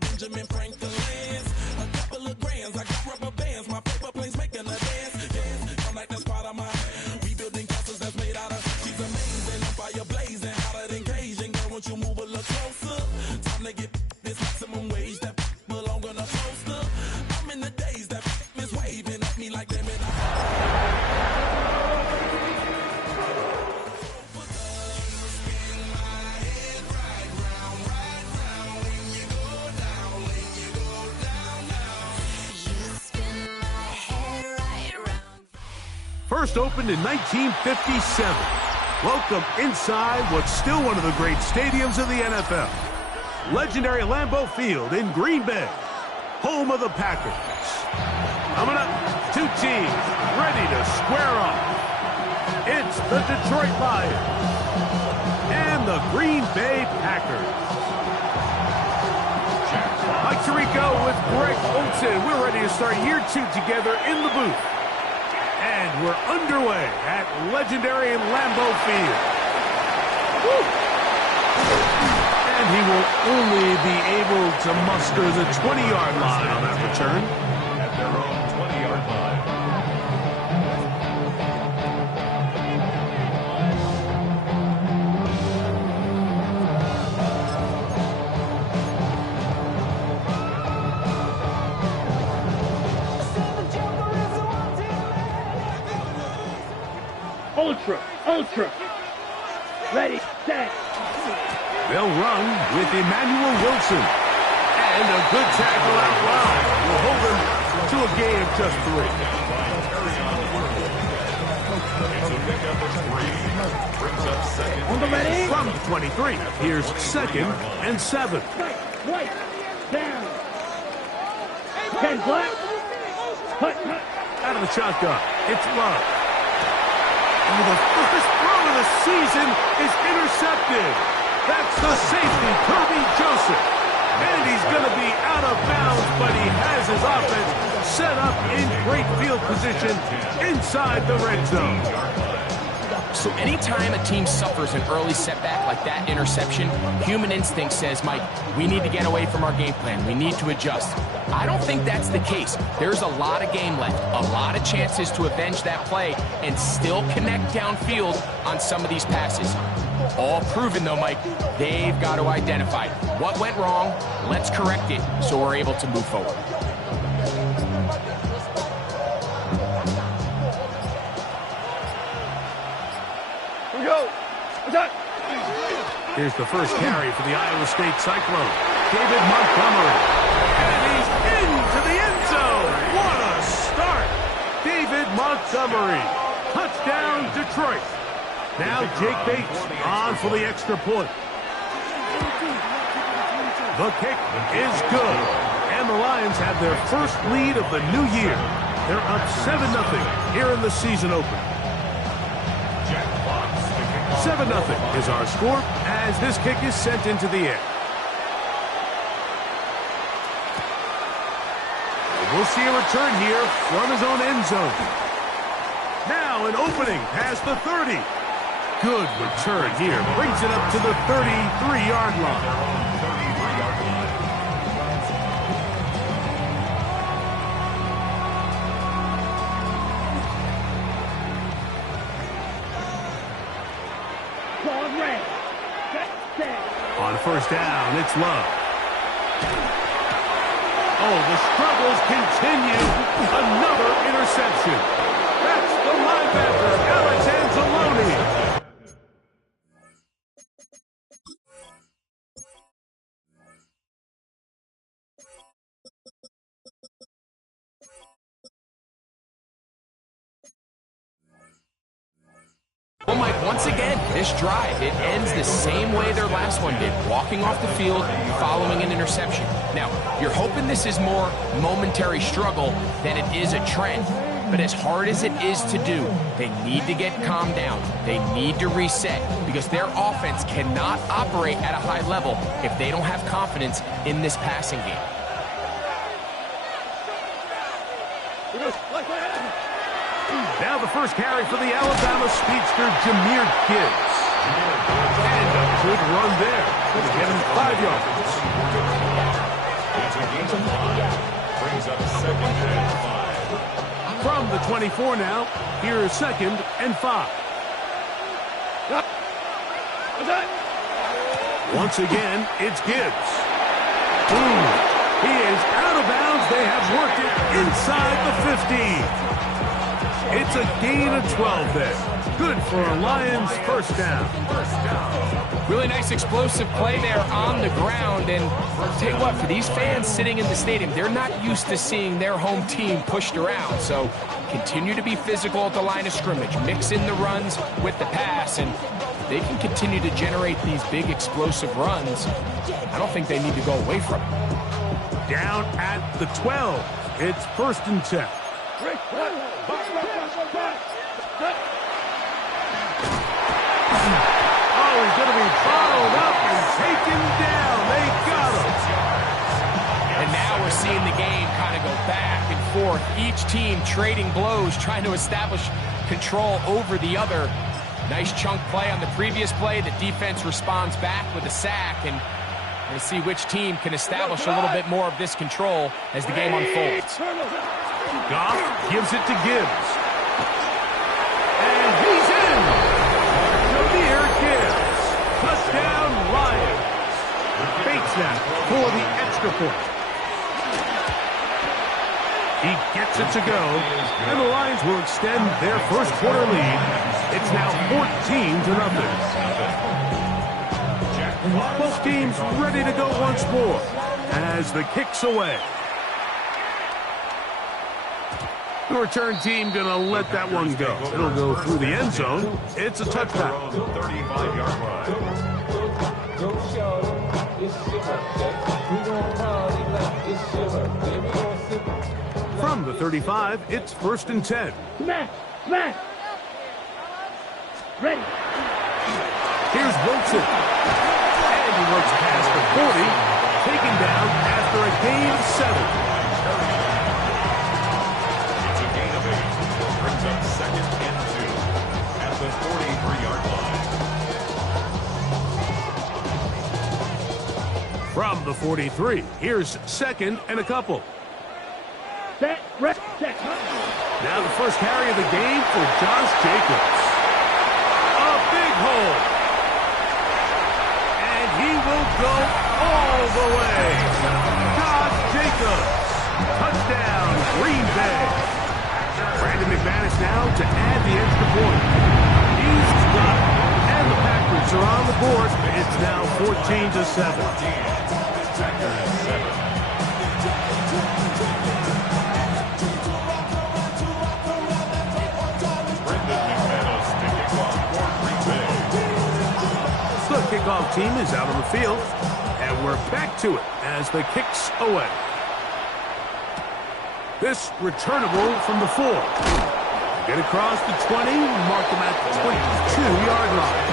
Benjamin Franklin's. A couple of grands, I got rubber bands. My paper planes making a dance. Yes, I'm like that's part of my rebuilding castles that's made out of. She's amazing, on fire blazing, hotter than Cajun. Girl, won't you move a little closer? Time to get this maximum wage that belong on a poster. I'm in the days that is waving at me like them in a First opened in 1957. Welcome inside what's still one of the great stadiums of the NFL. Legendary Lambeau Field in Green Bay, home of the Packers. Coming up, two teams ready to square off. It's the Detroit Lions and the Green Bay Packers. Mike Tirico with Greg Olsen. We're ready to start year two together in the booth. And we're underway at legendary Lambeau Field. Woo! And he will only be able to muster the 20-yard line on that return. At their own 20-yard line. Ultra. Ready, set. They'll run with Emmanuel Wilson. And a good tackle out wide will hold him to a gain of just 3. On the ready. From the 23, here's 2nd and 7. Right, down. 10 black. Cut. Out of the shotgun, it's Love. Oh, the first throw of the season is intercepted. That's the safety, Kirby Joseph. And he's going to be out of bounds, but he has his offense set up in great field position inside the red zone. So anytime a team suffers an early setback like that interception, human instinct says, Mike, we need to get away from our game plan. We need to adjust. I don't think that's the case. There's a lot of game left, a lot of chances to avenge that play and still connect downfield on some of these passes. All proven, though, Mike, they've got to identify what went wrong, let's correct it so we're able to move forward. Here we go. Attack. Here's the first carry for the Iowa State Cyclone. David Montgomery. And he's into the end zone. What a start. David Montgomery. Touchdown, Detroit. Now Jake Bates on for the extra point. The kick is good. And the Lions have their first lead of the new year. They're up 7-0 here in the season opener. 7-0 is our score as this kick is sent into the air. We'll see a return here from his own end zone. Now an opening past the 30. Good return here. Brings it up to the 33-yard line. On first down, it's Love. Oh, the struggles continue. Another interception. That's the linebacker, Alex Anzalone. Well, Mike, once again, this drive, it ends the same way their last one did, walking off the field, following an interception. Now, you're hoping this is more momentary struggle than it is a trend. But as hard as it is to do, they need to get calmed down. They need to reset because their offense cannot operate at a high level if they don't have confidence in this passing game. Now the first carry for the Alabama speedster, Jahmyr Gibbs. And a good run there. Going to get him 5 yards. From the 24 now, here is 2nd and 5. Once again, it's Gibbs. He is out of bounds. They have worked it inside the 15. It's a gain of 12 there. Good for a Lions first down. Really nice explosive play there on the ground. And I'll tell you what, for these fans sitting in the stadium, they're not used to seeing their home team pushed around. So continue to be physical at the line of scrimmage. Mix in the runs with the pass. And they can continue to generate these big explosive runs. I don't think they need to go away from it. Down at the 12. It's 1st and 10. Oh, he's going to be followed up and taken down. They got him. And now we're seeing the game kind of go back and forth. Each team trading blows, trying to establish control over the other. Nice chunk play on the previous play. The defense responds back with a sack, and we'll see which team can establish a little bit more of this control as the game unfolds. Goff gives it to Gibbs. And he's in. Jahmyr Gibbs. Touchdown, Lions. Bates now for the extra point. He gets it to go, and the Lions will extend their first quarter lead. It's now 14-0. Both teams ready to go once more as the kick's away. The return team going to let that one go. It'll go through the end zone. It's a touchdown. 35-yard line. From the 35, it's 1st and 10. Smash! Smash! Ready! Here's Wilson. And he looks past the 40, taken down after a gain of 7. It's a gain of 8. Brings up 2nd and 2 at the 43-yard line. From the 43, here's 2nd and a couple. Set! Ready! Set! Now the first carry of the game for Josh Jacobs. A big hole. And he will go all the way. Josh Jacobs. Touchdown, Green Bay. Brandon McManus now to add the extra point. He's got it. And the Packers are on the board. It's now 14-7. The kickoff team is out on the field, and we're back to it as the kick's away. This returnable from the 4. Get across the 20, mark them at the 22-yard line.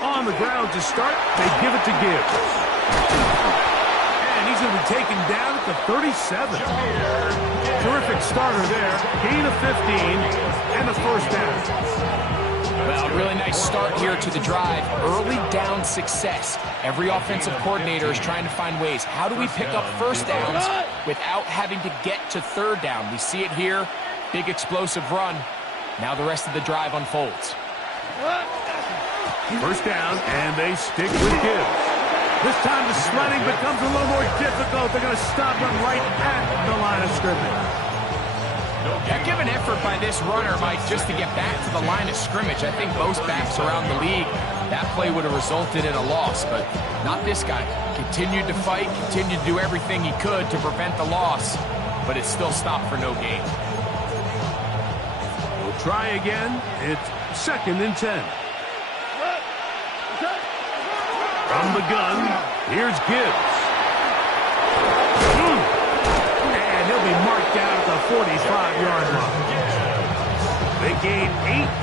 On the ground to start, they give it to Gibbs. And he's going to be taken down at the 37. Terrific starter there. Gain of 15 and a first down. Well, really nice start here to the drive. Early down success. Every offensive coordinator is trying to find ways. How do we pick up first downs without having to get to third down? We see it here. Big explosive run. Now the rest of the drive unfolds. First down, and they stick with Gibbs. This time the sledding becomes a little more difficult. They're going to stop him right at the line of scrimmage. Yeah, give an effort by this runner, Mike, just to get back to the line of scrimmage. I think most backs around the league, that play would have resulted in a loss, but not this guy. Continued to fight, continued to do everything he could to prevent the loss, but it still stopped for no gain. We'll try again. It's 2nd and 10. From the gun, here's Gibbs. And he'll be marked out at the 45-yard line. They gain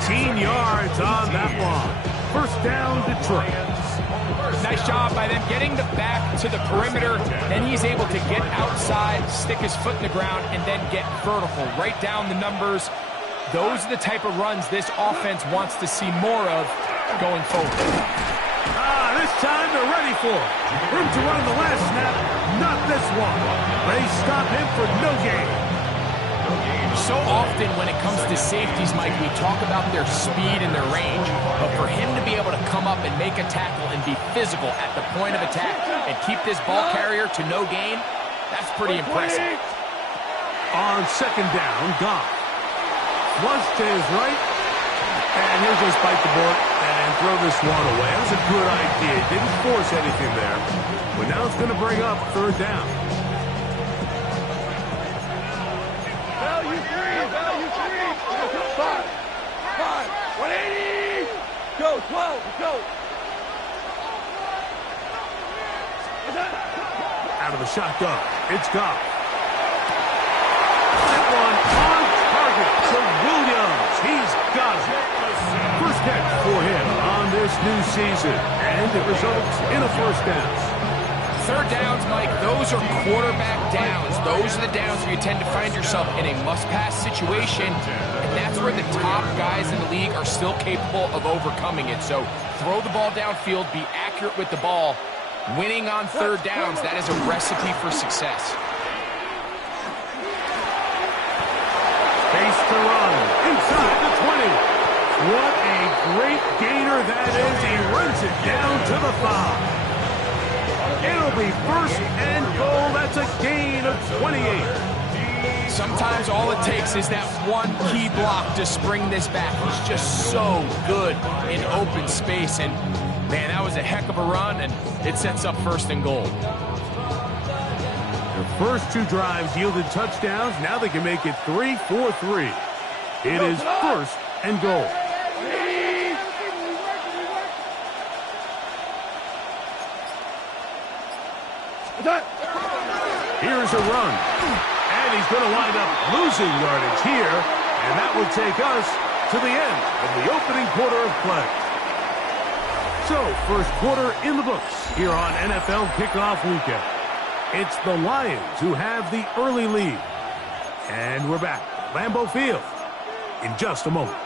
18 yards on that one. First down, Detroit. Nice job by them getting the back to the perimeter. Then he's able to get outside, stick his foot in the ground, and then get vertical. Right down the numbers. Those are the type of runs this offense wants to see more of going forward. This time they're ready for it. Room to run the last snap, not this one. They stop him for no gain. So often when it comes to safeties, Mike, we talk about their speed and their range. But for him to be able to come up and make a tackle and be physical at the point of attack and keep this ball carrier to no gain, that's pretty impressive. On second down, Goff. Flush to his right, and he'll just bite the bullet and throw this one away. That was a good idea. Didn't force anything there. But now it's going to bring up third down. Value three. 5. 180. Go, 12. Go. Out of the shotgun. It's Goff. That one on target to Williams. He's got it. First catch for him on this new season. And it results in a first down. Third downs, Mike, those are quarterback downs. Those are the downs where you tend to find yourself in a must-pass situation, and that's where the top guys in the league are still capable of overcoming it. So throw the ball downfield, be accurate with the ball. Winning on third downs, that is a recipe for success. Face to run inside the 20. What a great gainer that is. He runs it down to the 5. It'll be first and goal. That's a gain of 28. Sometimes all it takes is that one key block to spring this back. He's just so good in open space. And, man, that was a heck of a run, and it sets up first and goal. Their first two drives yielded touchdowns. Now they can make it 3-4-3. It is first and goal. Here's a run. And he's going to wind up losing yardage here. And that will take us to the end of the opening quarter of play. So, first quarter in the books here on NFL Kickoff Weekend. It's the Lions who have the early lead. And we're back at Lambeau Field in just a moment.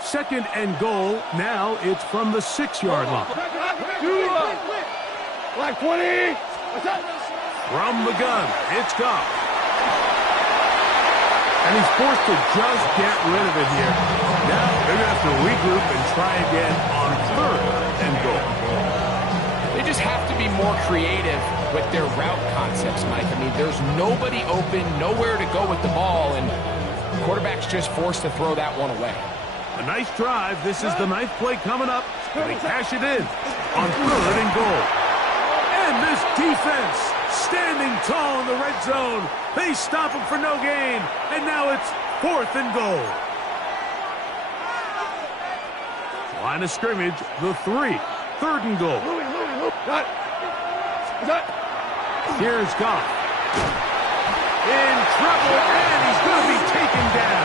Second and goal. Now it's from the 6-yard line. Like 20. From the gun, it's Goff. And he's forced to just get rid of it here. Now they're going to have to regroup and try again on third and goal. They just have to be more creative with their route concepts, Mike. I mean, there's nobody open, nowhere to go with the ball, and the quarterback's just forced to throw that one away. A nice drive. This is the 9th play coming up. And they cash it in on third and goal. And this defense standing tall in the red zone. They stop him for no gain. And now it's fourth and goal. Line of scrimmage, the 3. Third and goal. Here's Goff. In trouble, and he's going to be taken down.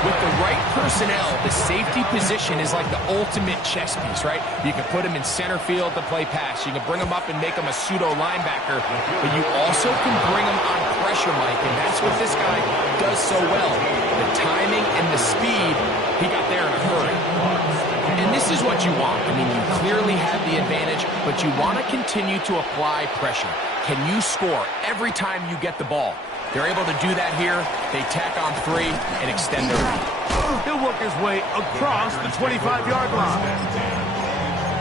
With the right personnel, the safety position is like the ultimate chess piece, right? You can put him in center field to play pass. You can bring him up and make him a pseudo linebacker, but you also can bring him on pressure, Mike, and that's what this guy does so well. The timing and the speed, he got there in a hurry. And this is what you want. I mean, you clearly have the advantage, but you want to continue to apply pressure. Can you score every time you get the ball? They're able to do that here. They tack on 3 and extend their lead. He'll work his way across the 25-yard line.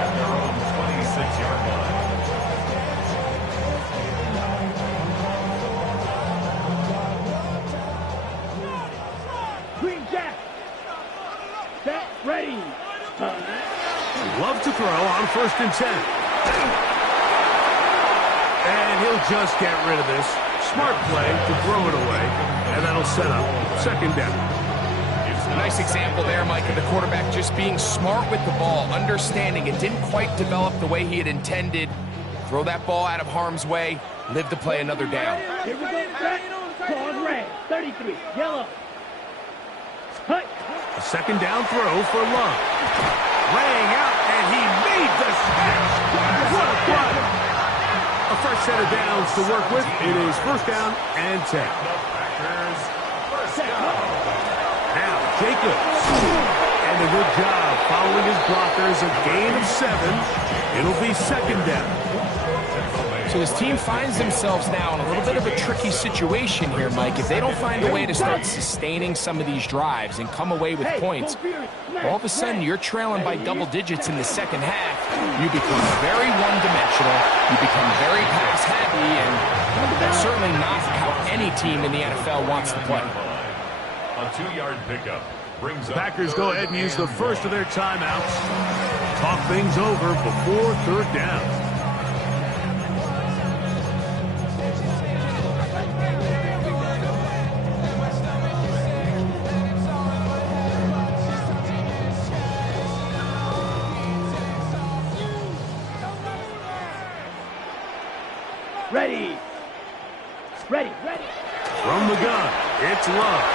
At their own 26-yard line. Green Jack. Set. Ready. Love to throw on first and 10. And he'll just get rid of this. Smart play to throw it away, and that'll set up second down. A nice example there, Mike, of the quarterback just being smart with the ball, understanding it didn't quite develop the way he had intended. Throw that ball out of harm's way, live to play another down. Here we go, set. Pause red. 33. Yellow. Hut. A second down throw for Love. Laying out, and he made the catch. What a play. A fresh set of downs to work with. It is first down and 10. Now, Jacobs. And a good job following his blockers. A gain of 7. It'll be second down. So this team finds themselves now in a little bit of a tricky situation here, Mike. If they don't find a way to start sustaining some of these drives and come away with points, all of a sudden you're trailing by double digits in the second half. You become very one-dimensional. You become very pass-heavy, and that's certainly not how any team in the NFL wants to play. A 2-yard pickup brings The Packers go ahead and use the first of their timeouts. Talk things over before third down. Ready. Ready. Ready. From the gun, it's Love.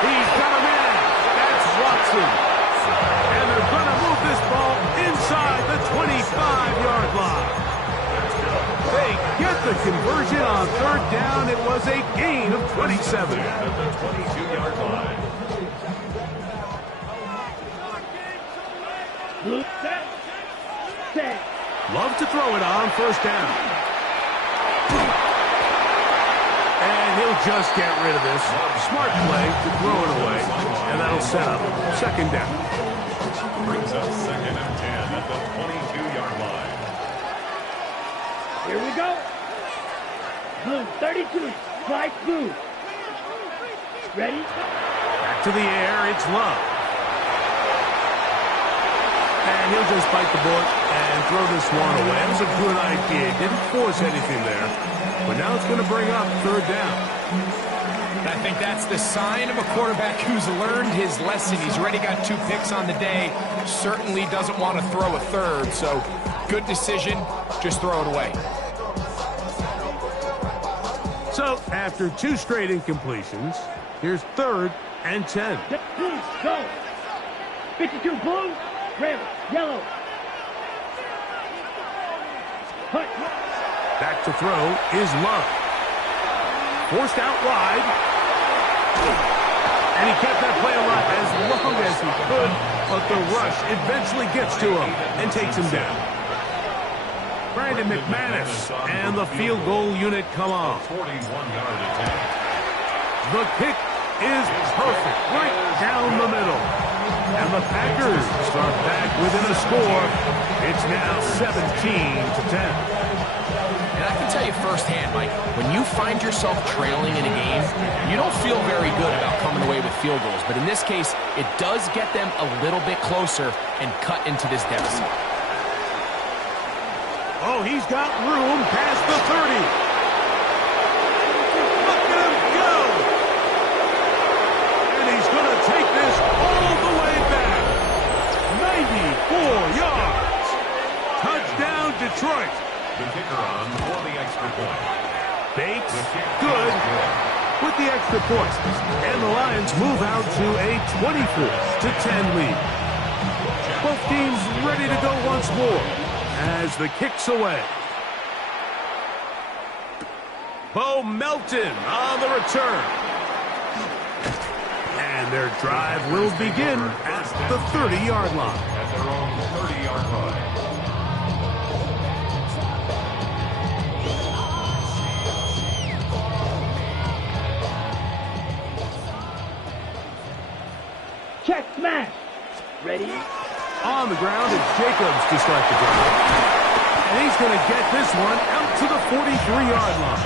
He's got a man. That's Watson. And they're going to move this ball inside the 25-yard line. They get the conversion on third down. It was a gain of 27. at the 22-yard line. Blue set. Set. Love to throw it on first down. And he'll just get rid of this. Smart play to throw it away. And that'll set up second down. Brings up second and 10 at the 22-yard line. Here we go. Blue 32. Slide blue. Ready. Back to the air, it's Love. And he'll just bite the bullet and throw this one away. That was a good idea. Didn't force anything there. But now it's going to bring up third down. I think that's the sign of a quarterback who's learned his lesson. He's already got 2 picks on the day. Certainly doesn't want to throw a third. So good decision. Just throw it away. So after 2 straight incompletions, here's third and 10. Blue. Go. 52 blue. Red. Yellow. Hut. Back to throw is Love. Forced out wide. And he kept that play alive as long as he could, but the rush eventually gets to him and takes him down. Brandon McManus and the field goal unit come on. 41-yard attempt. The kick is perfect, right down the middle. And the Packers start back within a score. It's now 17-10. And I can tell you firsthand, Mike, when you find yourself trailing in a game, you don't feel very good about coming away with field goals. But in this case, it does get them a little bit closer and cut into this deficit. Oh, he's got room past the 30. Look at him go. And he's going to take this all the way back. 94 yards. Touchdown, Detroit. The kicker on for the extra point. Bates, good with the extra point. And the Lions move out to a 24-10 lead. Both teams ready to go once more as the kick's away. Bo Melton on the return. And their drive will begin at the 30-yard line. At their own 30-yard line. Check smash. Ready. On the ground, it's Jacobs to start the drive. And he's going to get this one out to the 43-yard line.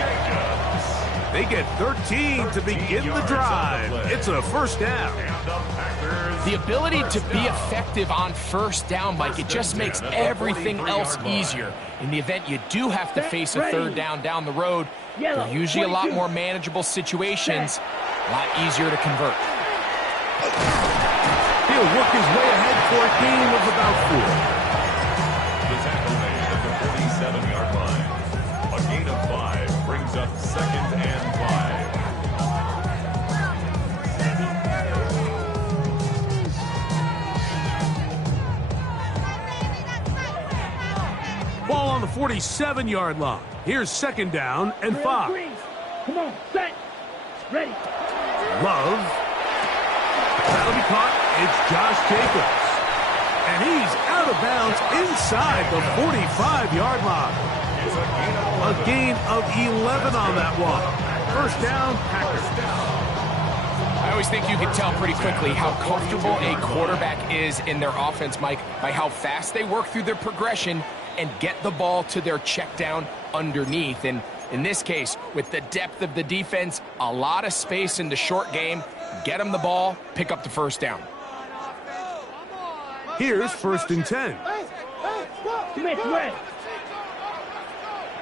They get 13 to begin the drive. It's a first down. The ability to be effective on first down, Mike, it just makes everything else easier. In the event you do have to face a third down down the road, they're usually a lot more manageable situations, a lot easier to convert. He'll work his way ahead for a gain of about 4. The tackle made at the 47-yard line. brings up 2nd and 5. Ball on the 47-yard line. Here's 2nd down and 5. Come on, set, ready. Love. That'll be caught. It's Josh Jacobs. And he's out of bounds inside the 45-yard line. A gain of 11 on that one. 1st down, Packers. I always think you can tell pretty quickly how comfortable a quarterback is in their offense, Mike, by how fast they work through their progression and get the ball to their check down underneath. And in this case, with the depth of the defense, a lot of space in the short game, get them the ball, pick up the 1st down. Here's 1st and 10. Smith, red.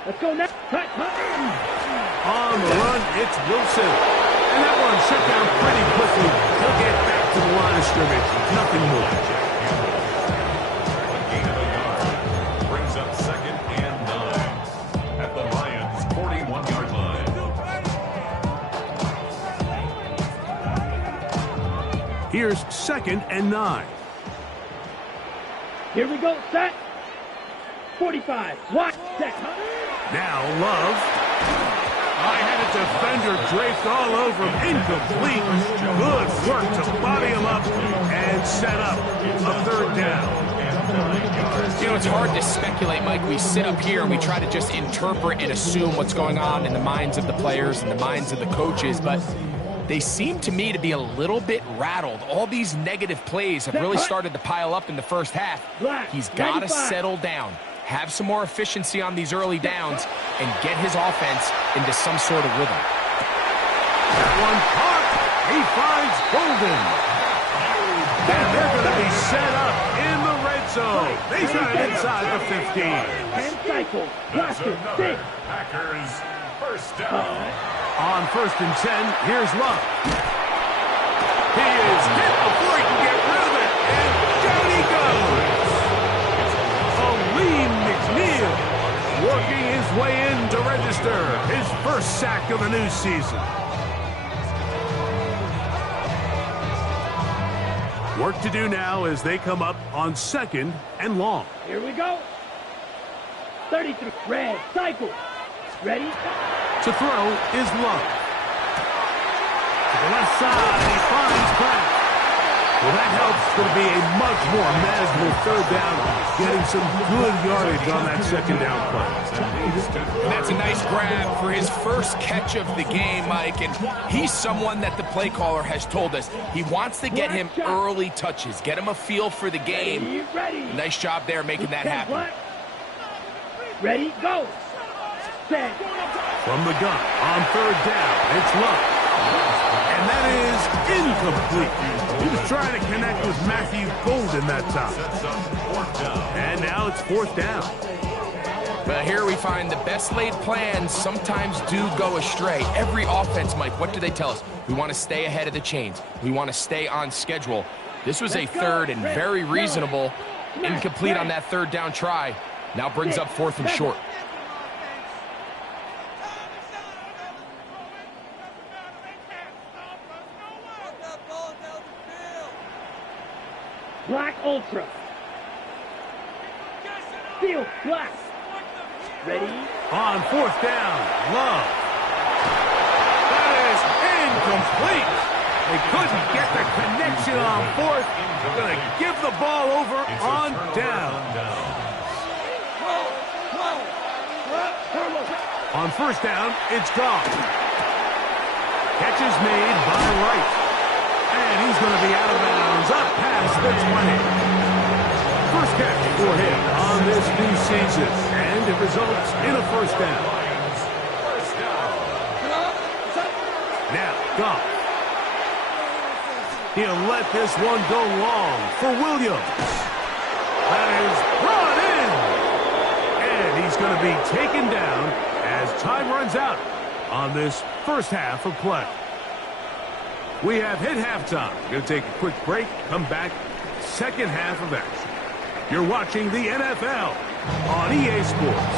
Let's go now. Cut. On the run, it's Wilson. And that one shut down pretty quickly. He'll get back to the line of scrimmage. Nothing more. A gain of a yard. Brings up 2nd and 9. At the Lions' 41-yard line. Here's 2nd and 9. Here we go, set. 45. Watch. Set. Now Love. I had a defender draped all over him. Incomplete. Good work to body him up and set up a 3rd down. You know, it's hard to speculate, Mike. We sit up here and we try to just interpret and assume what's going on in the minds of the players and the minds of the coaches, but they seem to me to be a little bit rattled. All these negative plays have really started to pile up in the 1st half. He's got to settle down, have some more efficiency on these early downs, and get his offense into some sort of rhythm. That one caught. He finds Golden. And they're going to be set up in the red zone. They got it inside the 15. And cycle. Blaster. Six. Packers 1st down. On 1st and 10, here's Love. He is hit before he can get rid of it, and down he goes. Aleem McNeil working his way in to register his 1st sack of the new season. Work to do now as they come up on 2nd and long. Here we go. 33. Red. Cycle. Ready? To throw is Love. To the left side, he finds Pratt. Well, that helps. It's going to be a much more manageable 3rd down, getting some good yardage on that 2nd down play. And that's a nice grab for his 1st catch of the game, Mike. And he's someone that the play caller has told us he wants to get him early touches, get him a feel for the game. Ready. Nice job there making that happen. Ready? Go. Set. From the gun on 3rd down, it's Love. And that is incomplete. He was trying to connect with Matthew Golden that time. And now it's 4th down. But here we find the best laid plans sometimes do go astray. Every offense, Mike, what do they tell us? We want to stay ahead of the chains. We want to stay on schedule. This was a 3rd and very reasonable. Incomplete on that 3rd down try. Now brings up 4th and short. Black Ultra. Field black. Ready? On 4th down, Love. That is incomplete. They couldn't get the connection on 4th. Going to give the ball over on down. On 1st down, it's gone. Catch is made by Wright. And he's going to be out of bounds, up past the 20. First catch for him on this new season, and it results in a 1st down. Now, Goff. He'll let this one go long for Williams. That is brought in. And he's going to be taken down as time runs out on this 1st half of play. We have hit halftime. We're going to take a quick break, come back, 2nd half of action. You're watching the NFL on EA Sports.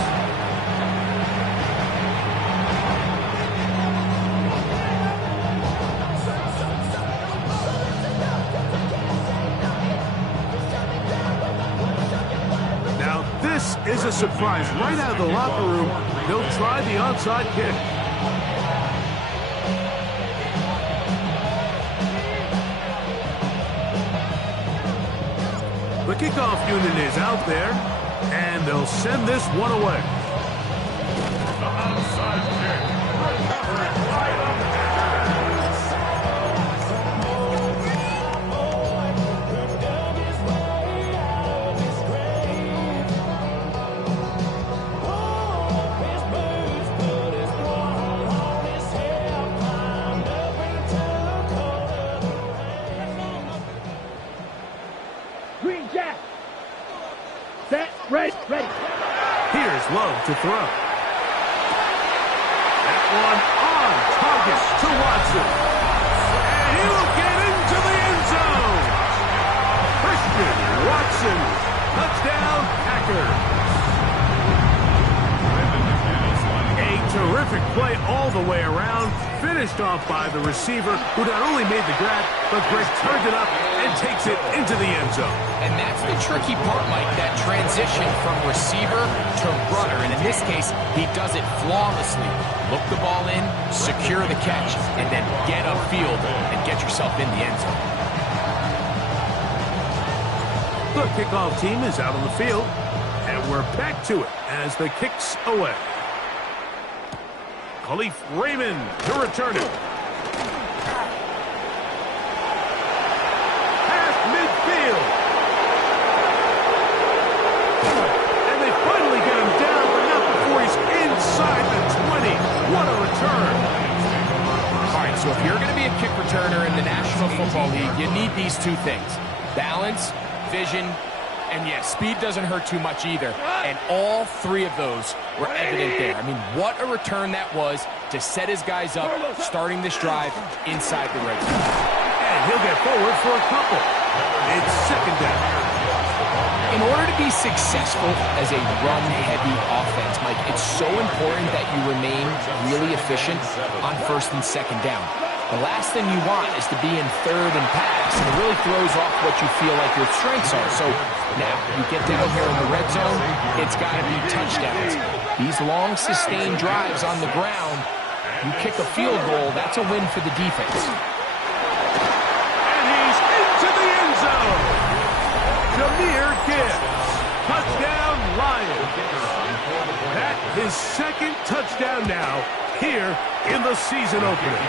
is a surprise. Right out of the locker room, they'll try the onside kick. The kickoff unit is out there, and they'll send this one away. The onside kick. Recovered by the Green Jack. Set, ready. Here's Love to throw. That one on target to Watson. And he will get into the end zone. Christian Watson. Touchdown, Packers. A terrific play all the way around. Finished off by the receiver, who not only made the grab, but Greg turned it up and takes it into the end zone. And that's the tricky part, Mike, that transition from receiver to runner. And in this case, he does it flawlessly. Look the ball in, secure the catch, and then get upfield and get yourself in the end zone. The kickoff team is out on the field, and we're back to it as the kick's away. Khalif Raymond to return it. Past midfield. And they finally get him down, but not before he's inside the 20. What a return. All right, so if you're going to be a kick returner in the National Football League, you need these two things. Balance, vision, and yes, speed doesn't hurt too much either. And all three of those were evident there. I mean, what a return that was to set his guys up, starting this drive inside the red zone. And he'll get forward for a couple. It's second down. In order to be successful as a run-heavy offense, Mike, it's so important that you remain really efficient on first and second down. The last thing you want is to be in third and pass, and it really throws off what you feel like your strengths are. So now you get down here in the red zone, it's got to be touchdowns. These long sustained drives on the ground, you kick a field goal, that's a win for the defense. And he's into the end zone. Jahmyr Gibbs. Touchdown, Lions. That is second touchdown now here in the season opener.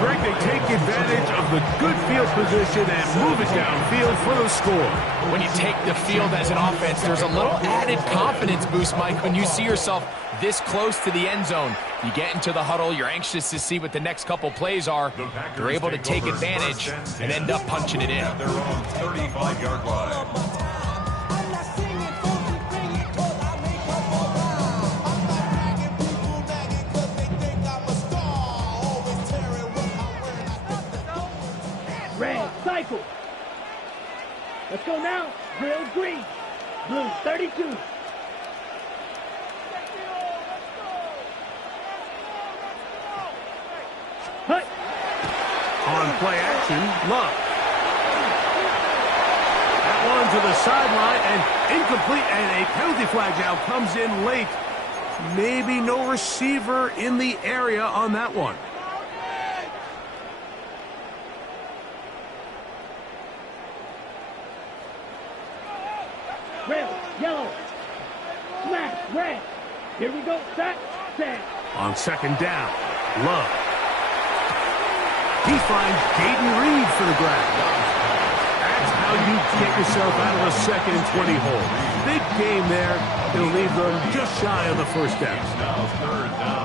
Greg, they take advantage of the good field position and move it downfield for the score. When you take the field as an offense, there's a little added confidence boost, Mike, when you see yourself this close to the end zone. You get into the huddle, you're anxious to see what the next couple plays are. You're able to take advantage and end up punching it in. At their own 35-yard line. Red, cycle. Let's go now. Grill green. Blue, 32. Hut. On play action, Love. That one to the sideline and incomplete, and a penalty flag now comes in late. Maybe no receiver in the area on that one. Red, yellow. Smash, red. Here we go. Set. On second down, Love. He finds Gaden Reed for the grab. That's how you get yourself out of a second and 20 hole. Big game there. It'll leave them just shy of the first down.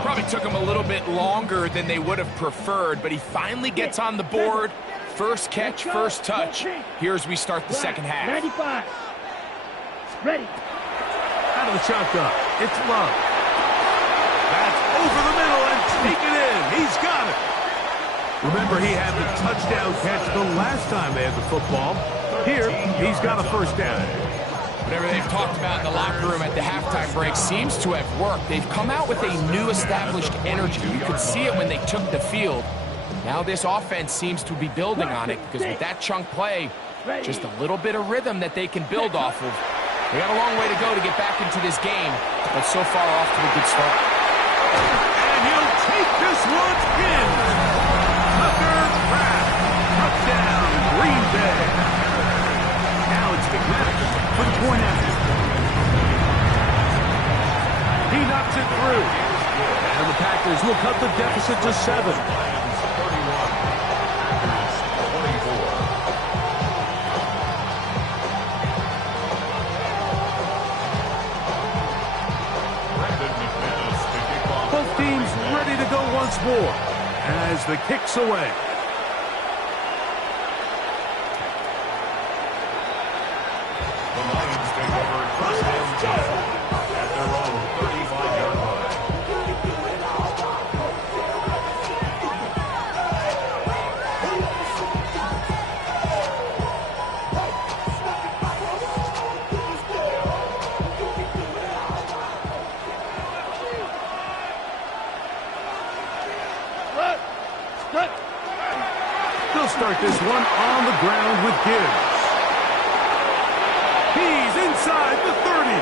Probably took him a little bit longer than they would have preferred, but he finally gets on the board. First catch, first touch. Here as we start the second half. 95. Ready. Out of the shotgun, it's Love. That's over the middle and taken in. He's got it. Remember, he had the touchdown catch the last time they had the football. Here, he's got a first down. Whatever they've talked about in the locker room at the halftime break seems to have worked. They've come out with a new established energy. You could see it when they took the field. Now this offense seems to be building on it because with that chunk play, just a little bit of rhythm that they can build off of. They got a long way to go to get back into this game, but so far off to a good start. And he'll take this one in. Tucker Kraft. Touchdown, Green Bay. Now it's McMahon for the point after. He knocks it through. And the Packers will cut the deficit to 7. Both teams ready to go once more as the kick's away. The Lions take over first and 10 at their own 35-yard line. They'll start this one on the ground with Gibbs. He's inside the 30.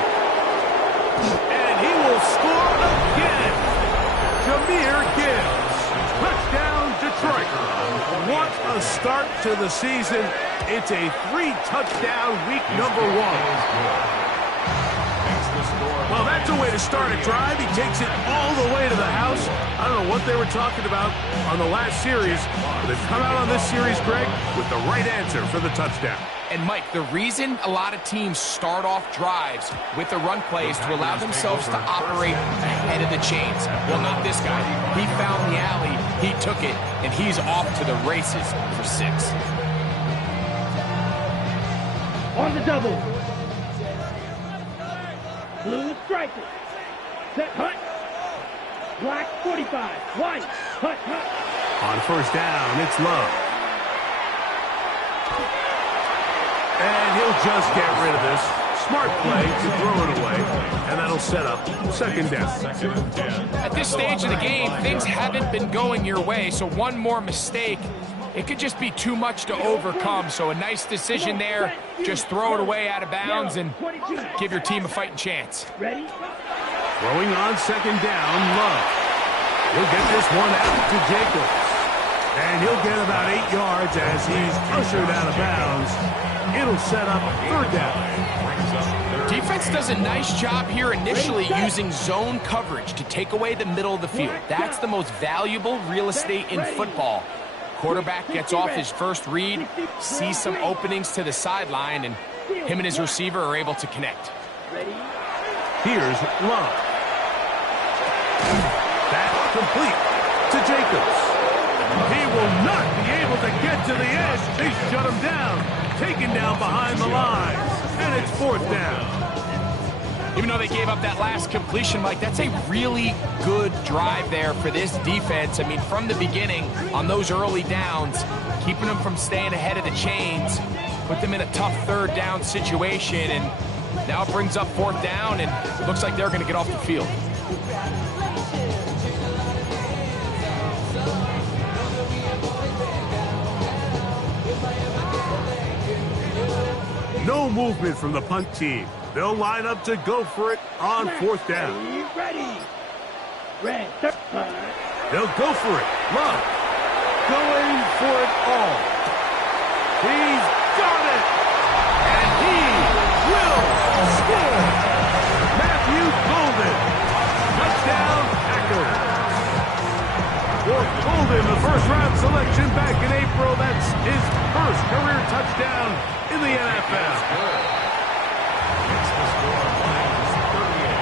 And he will score again. Jahmyr Gibbs. Touchdown, Detroit. What a start to the season. It's a 3-touchdown week number 1. Well, that's a way to start a drive. He takes it all the way to the house. I don't know what they were talking about on the last series, but they've come out on this series, Greg, with the right answer for the touchdown. And, Mike, the reason a lot of teams start off drives with the run plays to allow themselves to operate ahead of the chains. Well, not this guy. He found the alley, he took it, and he's off to the races for 6. On the double. Blue striker. Set hut. Black 45. White. Hut, hut. On first down, it's Love. And he'll just get rid of this. Smart play to throw it away, and that'll set up second down. At this stage of the game, things haven't been going your way, so one more mistake, it could just be too much to overcome. So a nice decision there. Just throw it away out of bounds and give your team a fighting chance. Ready? Throwing on second down, Love. He'll get this one out to Jacobs. And he'll get about 8 yards as he's ushered out of bounds. It'll set up third down. Defense does a nice job here initially using zone coverage to take away the middle of the field. That's the most valuable real estate in football. Quarterback gets off his first read, sees some openings to the sideline, and him and his receiver are able to connect. Here's Love. That's complete to Jacobs. He will not be able to get to the edge. They shut him down. Taken down behind the line. And it's fourth down. Even though they gave up that last completion, Mike, that's a really good drive there for this defense. I mean, from the beginning, on those early downs, keeping them from staying ahead of the chains, put them in a tough third down situation, and now it brings up fourth down, and it looks like they're going to get off the field. No movement from the punt team. They'll line up to go for it on fourth down. Ready. Red. They'll go for it. Love going for it all. He's got it. And he will score. Matthew Golden. Touchdown, Packers. For Golden, the first-round selection back in April. That's his first career touchdown in the NFL. It's the score. Lions 38.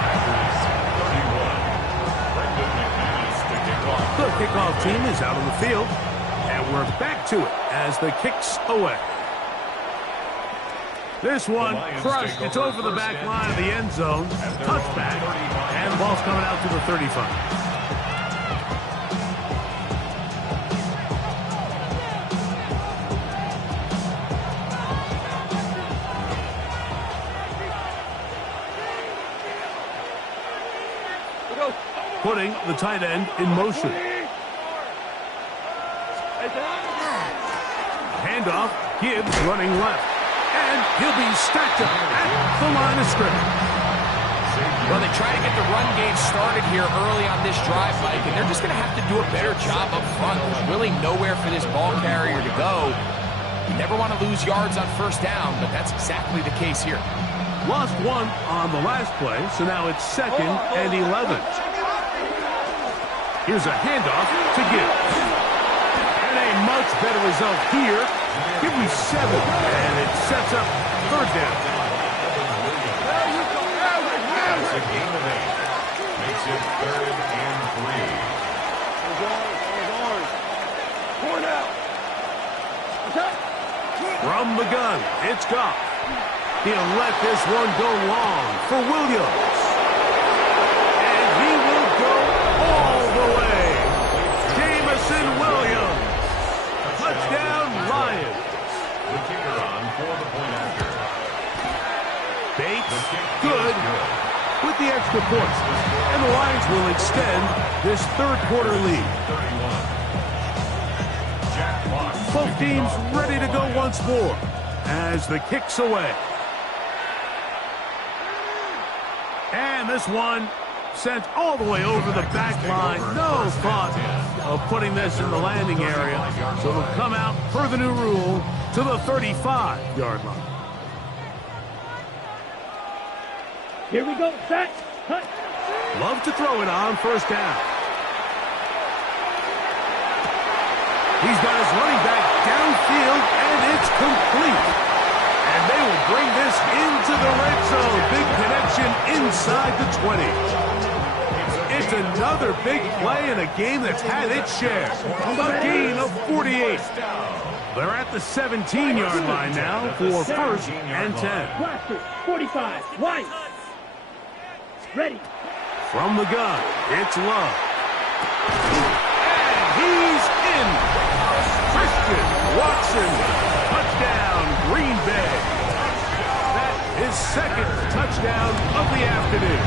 Packers 31. Brendan McManus to kick off. The kickoff team is out on the field, and we're back to it as the kick's away. This one crushed. It's over the back line of the end zone. Touchback, and the ball's coming out to the 35. Putting the tight end in motion. Handoff, Gibbs running left. And he'll be stacked up at the line of scrimmage. Well, they try to get the run game started here early on this drive, Mike, and they're just going to have to do a better job up front. There's really nowhere for this ball carrier to go. You never want to lose yards on first down, but that's exactly the case here. Lost one on the last play, so now it's 2nd and 11. Here's a handoff to Gibbs. And a much better result here. Give me 7, and it sets up 3rd down. It's a gain of 8. Makes it 3rd and 3. From the gun, it's Goff. He'll let this one go long for Williams. And he will go all the way. Jameson Williams. Touchdown, Lions. The kicker on for the point after. Bates, good, with the extra point. And the Lions will extend this 3rd quarter lead. 31. Jack Fox. Both teams ready to go once more as the kick's away. And this one sent all the way over the back line. No thought of putting this in the landing area. So it'll come out per the new rule to the 35-yard line. Here we go. Set. Cut. Love to throw it on 1st down. He's got his running back downfield, and it's complete. And they will bring this into the red zone. Big connection inside the 20. It's another big play in a game that's had its share. A gain of 48. They're at the 17-yard line now for 1st and 10. Blaster. 45. White. Ready. From the gun, it's Love. And he's in. Christian Watson. Touchdown, Green Bay. That is 2nd touchdown of the afternoon.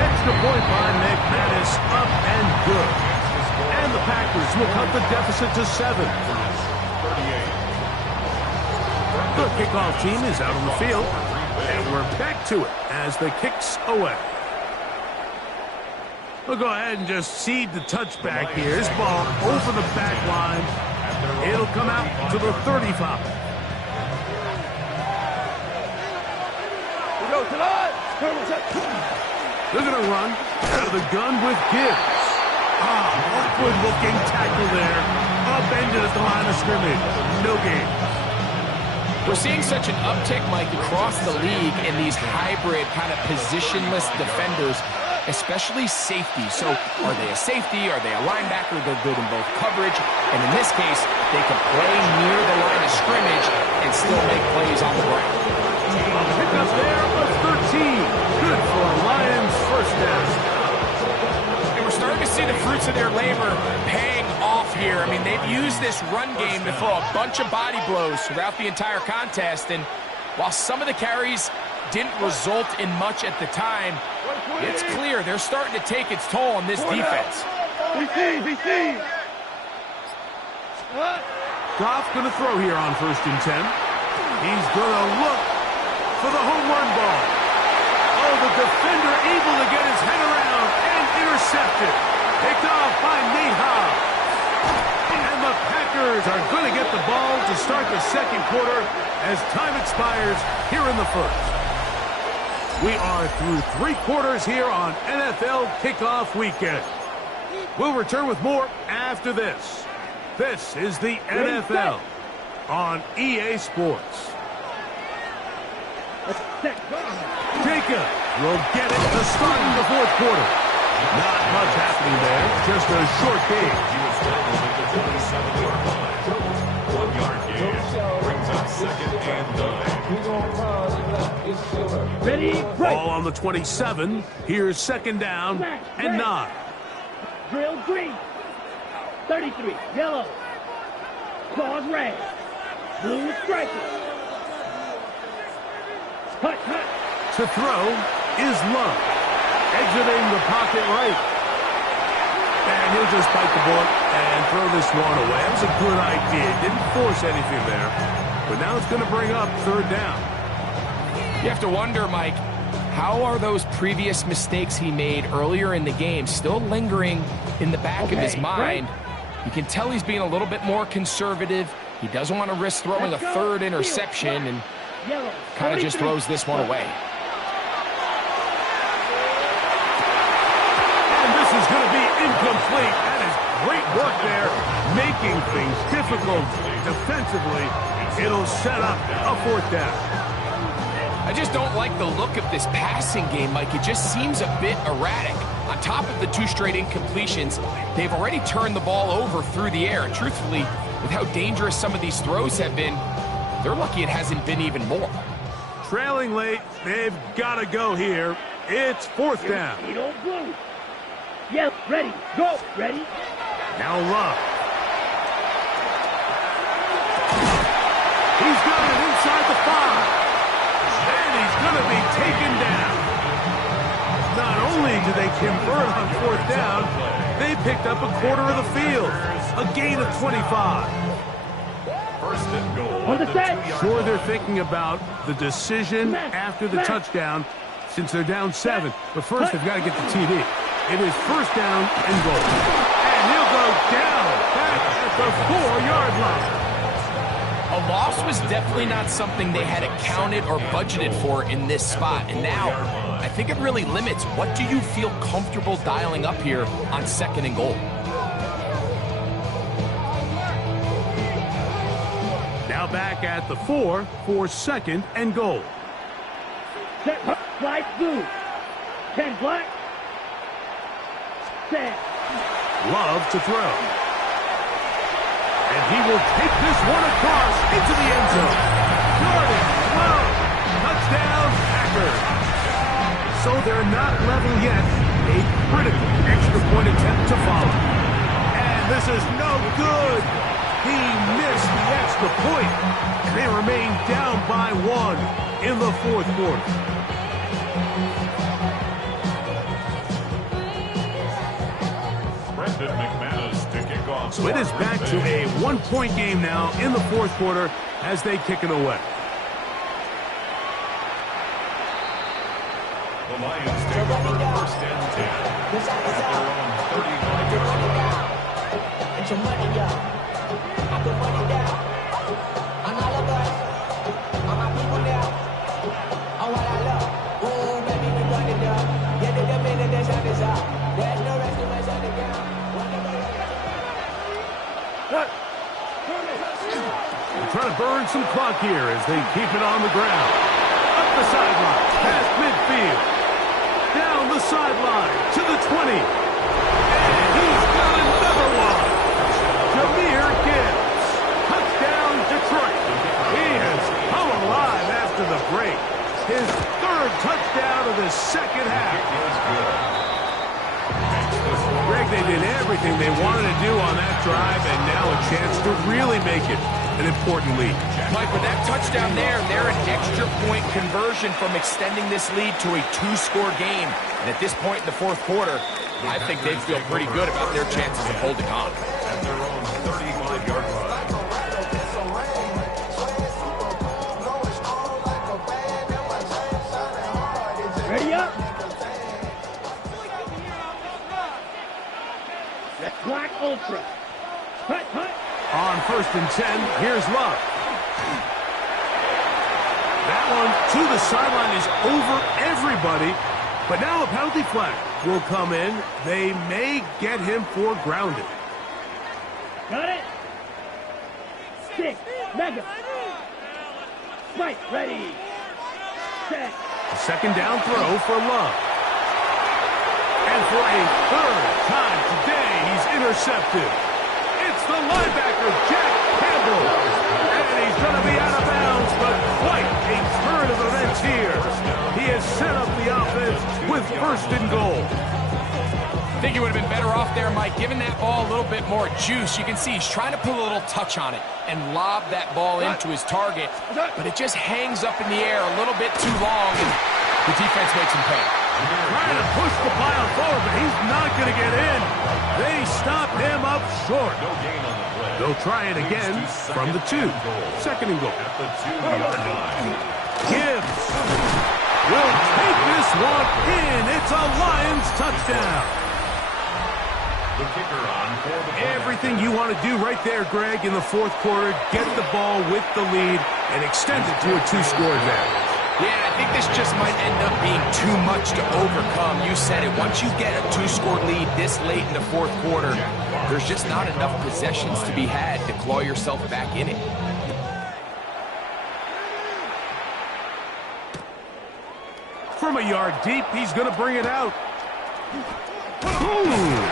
Extra point by McManus, up and good. And the Packers will cut the deficit to 7. The kickoff team is out on the field, and we're back to it as the kick's away. We'll go ahead and just cede the touchback here. This ball over the back line. It'll come out to the 35. They're going to run out of the gun with Gibbs. Awkward looking tackle there. Upended at the line of scrimmage. No game. We're seeing such an uptick, Mike, across the league in these hybrid kind of positionless defenders, especially safety. So are they a safety? Are they a linebacker? They're good in both coverage. And in this case, they can play near the line of scrimmage and still make plays on the ground. Pick up there of 13. Good for a Lions 1st down. And we're starting to see the fruits of their labor paying off here. I mean, they've used this run game to throw a bunch of body blows throughout the entire contest. And while some of the carries didn't result in much at the time, it's clear they're starting to take its toll on this defense. BC. Goff going to throw here on 1st and 10. He's going to look for the home run ball. Oh, the defender able to get his head around and intercepted. Picked off by Nate Hobbs. And the Packers are going to get the ball to start the 2nd quarter as time expires here in the 1st. We are through 3 quarters here on NFL Kickoff Weekend. We'll return with more after this. This is the NFL on EA Sports. Jacob will get it to start in the 4th quarter. Not much happening there, just a short game. He was tackled at the 27-yard line. 1-yard gain. Brings up 2nd and 9. Ready. Ball on the 27. Here's 2nd down and 9. Drill green. 33. Yellow. Claws red. Blue striker. Cut. To throw is Love. Exiting the pocket right. And he'll just bite the bullet and throw this one away. That was a good idea. Didn't force anything there. but now it's going to bring up third down. You have to wonder, Mike, how are those previous mistakes he made earlier in the game still lingering in the back of his mind? Right. You can tell he's being a little bit more conservative. He doesn't want to risk throwing a third interception and kind of just throws this one away. And this is going to be incomplete. That is great work there, making things difficult defensively. It'll set up a fourth down. I just don't like the look of this passing game, Mike. It just seems a bit erratic. On top of the 2 straight incompletions, they've already turned the ball over through the air. And truthfully, with how dangerous some of these throws have been, they're lucky it hasn't been even more. Trailing late, they've got to go here. It's fourth down. Yes, ready, go, ready. Now Love. He's got it inside the 5. And he's going to be taken down. Not only did they convert on fourth down, they picked up a quarter of the field. A gain of 25. First and goal. On the set. Sure, they're thinking about the decision after the touchdown since they're down 7. But first, they've got to get the TD. It is first down and goal. And he'll go down back at the 4-yard line. A loss was definitely not something they had accounted or budgeted for in this spot. And now, I think it really limits what do you feel comfortable dialing up here on second and goal. Now back at the 4 for second and goal. Set, slide blue. 10 black. Set. Love to throw. And he will take this one across into the end zone. Jordan Love. Touchdown, Packers. So they're not level yet. A critical extra point attempt to follow. And this is no good. He missed the extra point. And they remain down by 1 in the fourth quarter. Brendan McManus to kick off. So it is back to a 1-point game now in the fourth quarter as they kick it away. The Lions take over first and 10 at their own 35-yard line. Get your money up. I put money down. On all of us. On my people now. On what I love. Ooh, baby, we run it down. Get to the minute the sun is out. There's no rest in my shut it down. They're trying to burn some clock here as they keep it on the ground. Up the sideline, past midfield. Down the sideline to the 20. And he's got another one. Jahmyr Gibbs. Touchdown, Detroit. He has come alive after the break. His 3rd touchdown of the second half. Greg, they did everything they wanted to do on that drive, and now a chance to really make it an important lead. Mike, with that touchdown there, they're an extra point conversion from extending this lead to a 2-score game. And at this point in the fourth quarter, I think they feel pretty good about their chances of holding on. At their own 35-yard line. Ready up. The Black Ultra. Hut, hut. On first and 10, here's Love. That one to the sideline is over everybody, but now a penalty flag will come in. They may get him for grounded. Got it. 6. Mega. Spike. Ready. Set. A second down throw for Love. And for a 3rd time today, he's intercepted. It's the linebacker, Jack Campbell. And he's going to be out of bounds, but quite a turn of events here. He has set up the offense with first and goal. I think he would have been better off there, Mike, giving that ball a little bit more juice. You can see he's trying to put a little touch on it and lob that ball into his target, but it just hangs up in the air a little bit too long, and the defense makes him pay. Trying to push the pile forward, but he's not going to get in. They stop him up short. No gain on the play. They'll try it again from the 2. Second and goal. At the 2-yard line. Gibbs will take this one in. It's a Lions touchdown. The kicker on for the point. Everything you want to do right there, Greg, in the fourth quarter. Get the ball with the lead and extend it to a 2-score advantage. Yeah, I think this just might end up being too much to overcome. You said it. Once you get a 2-score lead this late in the fourth quarter, there's just not enough possessions to be had to claw yourself back in it. From a yard deep, he's going to bring it out. Ooh.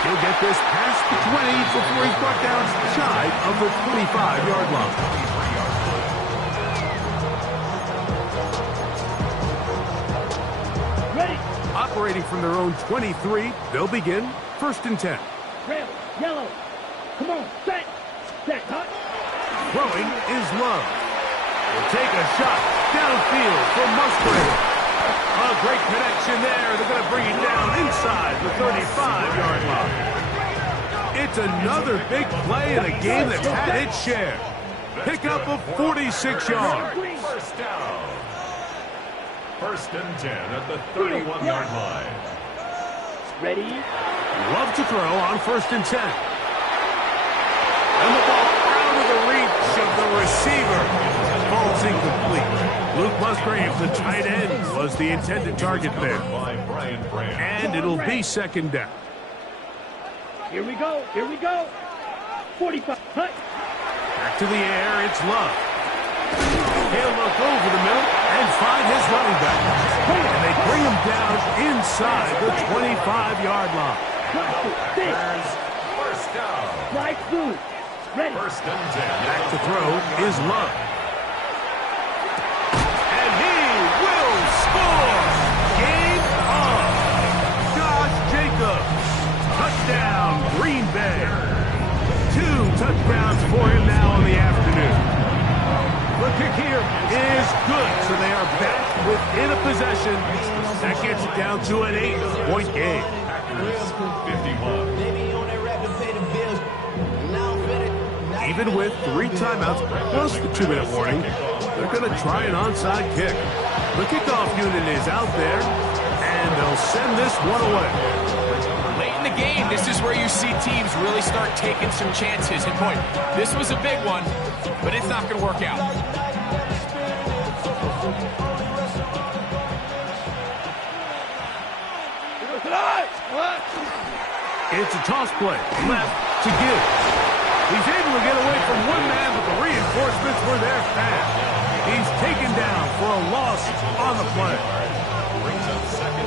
He'll get this past the 20 before he's brought down shy of the 25-yard line. Operating from their own 23, they'll begin 1st and 10. Red, yellow. Come on, set. Set, hot. Throwing is Love. Will take a shot downfield for Musgrave. A great connection there. They're going to bring it down inside the 35-yard line. It's another big play in a game that's had its share. Pickup of 46 yards. First down. 1st and 10 at the 31-yard line. Ready? Love to throw on 1st and 10. And the ball out of the reach of the receiver. Ball's incomplete. Luke Musgrave, the tight end, was the intended target there. By Brian Branch. And it'll be 2nd down. Here we go. Here we go. 45. Hut. Back to the air, it's Love. He'll look over the middle and find his running back. And they bring him down inside the 25-yard line. First down. Right through. Ready. 1st and 10. Back to throw is Love. And he will score! Game on! Josh Jacobs. Touchdown, Green Bay. 2 touchdowns for him now in the afternoon. The kick here is good, so they are back within a possession. That gets it down to an 8-point game. 51. Even with 3 timeouts plus the 2-minute warning, they're going to try an onside kick. The kickoff unit is out there, and they'll send this one away. Late in the game, this is where you see teams really start taking some chances. And boy, this was a big one, but it's not going to work out. It's a toss play, left to Gibbs. He's able to get away from one man, but the reinforcements were there fast. He's taken down for a loss on the play.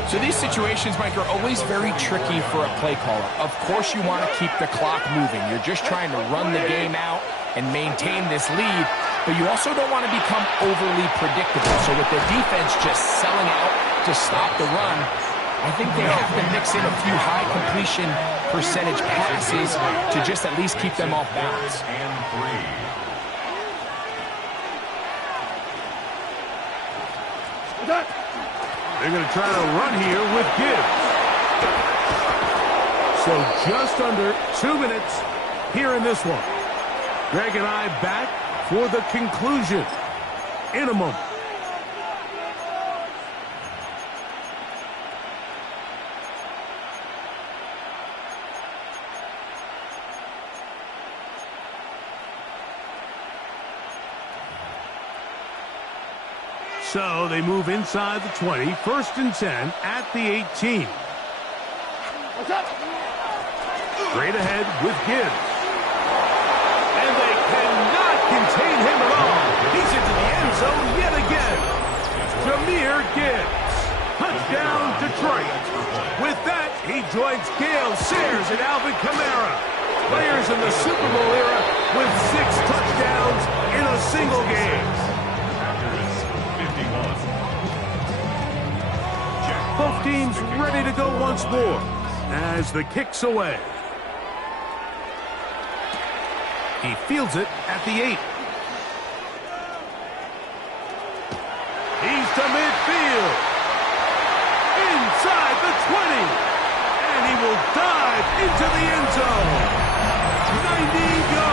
So these situations, Mike, are always very tricky for a play caller. Of course you want to keep the clock moving. You're just trying to run the game out and maintain this lead, but you also don't want to become overly predictable. So with the defense just selling out to stop the run, I think they have to mix in a few high completion percentage passes to just at least keep them off balance. And 3. They're going to try to run here with Gibbs. So just under 2 minutes here in this one. Greg and I back for the conclusion in a moment. So they move inside the 20, 1st and 10 at the 18. Straight ahead with Gibbs. And they cannot contain him at all. He's into the end zone yet again. Jahmyr Gibbs. Touchdown, Detroit. With that, he joins Gale Sayers and Alvin Kamara. Players in the Super Bowl era with 6 touchdowns in a single game. Both teams ready to go once more as the kick's away. He fields it at the 8. He's to midfield. Inside the 20. And he will dive into the end zone. 90 yards.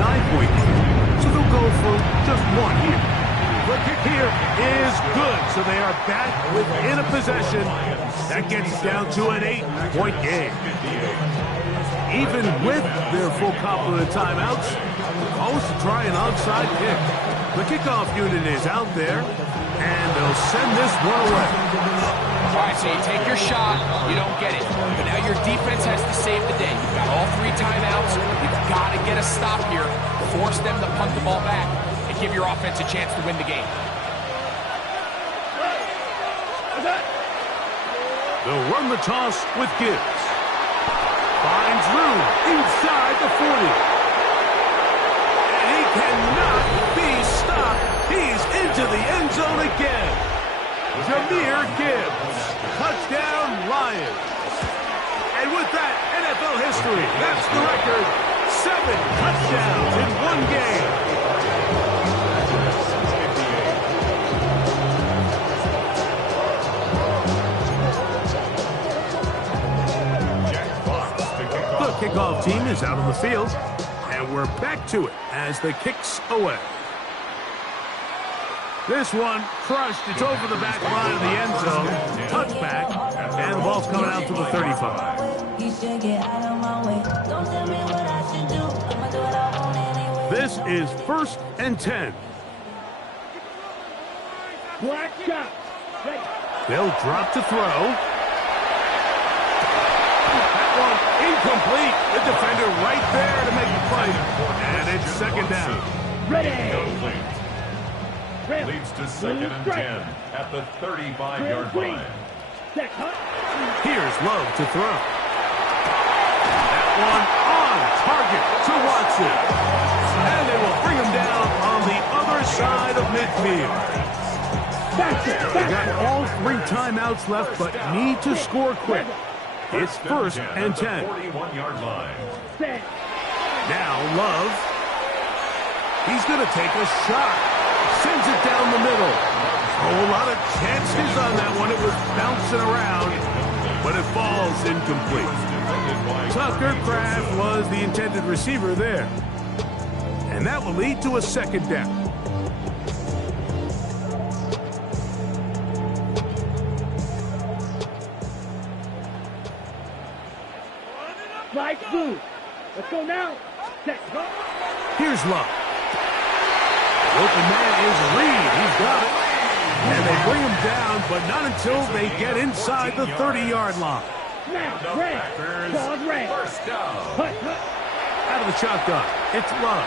9-point game, so they'll go for just one here. The kick here is good, so they are back within a possession. That gets down to an 8-point game. Even with their full complement of timeouts, the calls to try an onside kick. The kickoff unit is out there, and they'll send this one away. All right, so you take your shot, you don't get it. But now your defense has to save the day. You've got all 3 timeouts. You've got to get a stop here, force them to punt the ball back, and give your offense a chance to win the game. They'll run the toss with Gibbs. Finds room inside the 40. And he cannot be stopped. He's into the end zone again. Jahmyr Gibbs. Touchdown, Lions. And with that, NFL history, that's the record. 7 touchdowns in one game. The kickoff team is out on the field, and we're back to it as the kick's away. This one crushed. It's over the back line of the end zone. Touchback, and the ball's coming out to the 35. This is 1st and 10. Black shot. Ready. They'll drop to throw. That one incomplete. The defender right there to make the play. And it's 2nd down. Ready. Leads to 2nd and 10 at the 35-yard line. Set, huh? Here's Love to throw. That one on target to Watson. And they will bring him down on the other side of midfield. They got all 3 timeouts left, but need to score quick. It's 1st and 10. 41-yard line. Set. Now Love. He's going to take a shot. Sends it down the middle. A lot of chances on that one. It was bouncing around, but it falls incomplete. Tucker Kraft was the intended receiver there. And that will lead to a 2nd down. Right blue. Let's go now. Set, huh? Here's Love. Open man is Reed. He's got it. And they bring him down, but not until they get inside the 30-yard line. Now, red. Pause red. First down. Hut, hut. Out of the shotgun, it's Love.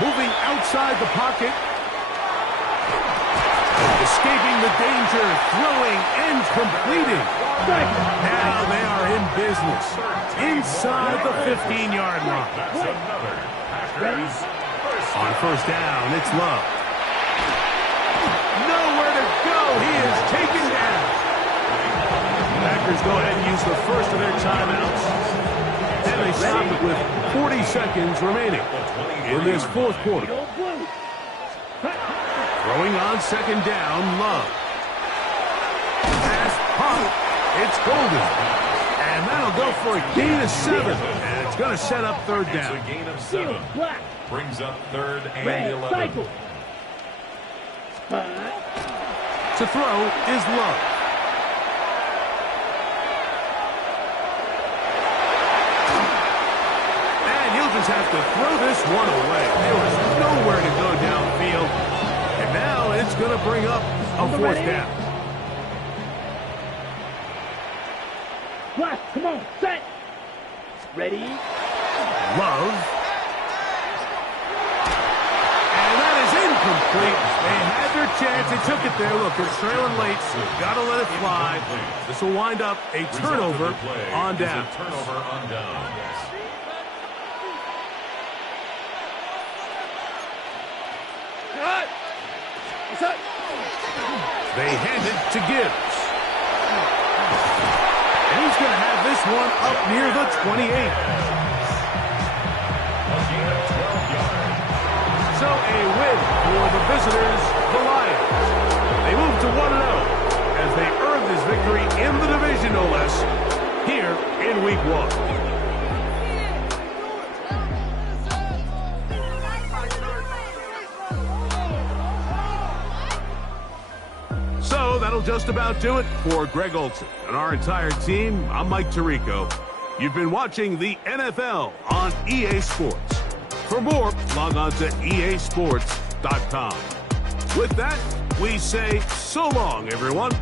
Moving outside the pocket. Escaping the danger, throwing and completing. Now they are in business. Inside the 15-yard line. That's another Packers first On 1st down, it's Love. Nowhere to go. He is taken down. Packers go ahead and use the first of their timeouts. And they stop it with 40 seconds remaining in this 4th quarter. Go blue. Hut, hut. Throwing on 2nd down, Love. Pass pop. It's golden. And that'll go for a gain of 7. And it's going to set up 3rd It's down. a gain of Field 7. black. Brings up 3rd and Red 11. cycle. Hut. To throw is Love. And he'll just have to throw this one away. There was nowhere to go downfield. And now it's going to bring up a 4th down. Black, come on, set. Ready. Love. And that is incomplete. They had their chance. They took it there. Look, they're trailing late. Got to let it fly. This will wind up a turnover on down. Turnover on down. Cut. What's up? They hand it to Gibbs. And he's going to have this one up near the 28. A gain of 12 yards. So a win for the visitors, the Lions. They move to 1-0 as they earn this victory in the division, no less, here in Week 1. that'll just about do it. For Greg Olsen and our entire team, I'm Mike Tirico. You've been watching the NFL on EA Sports. For more, log on to easports.com. With that, we say so long, everyone.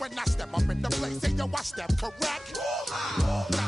When I step up in the place, say yo, I step correct.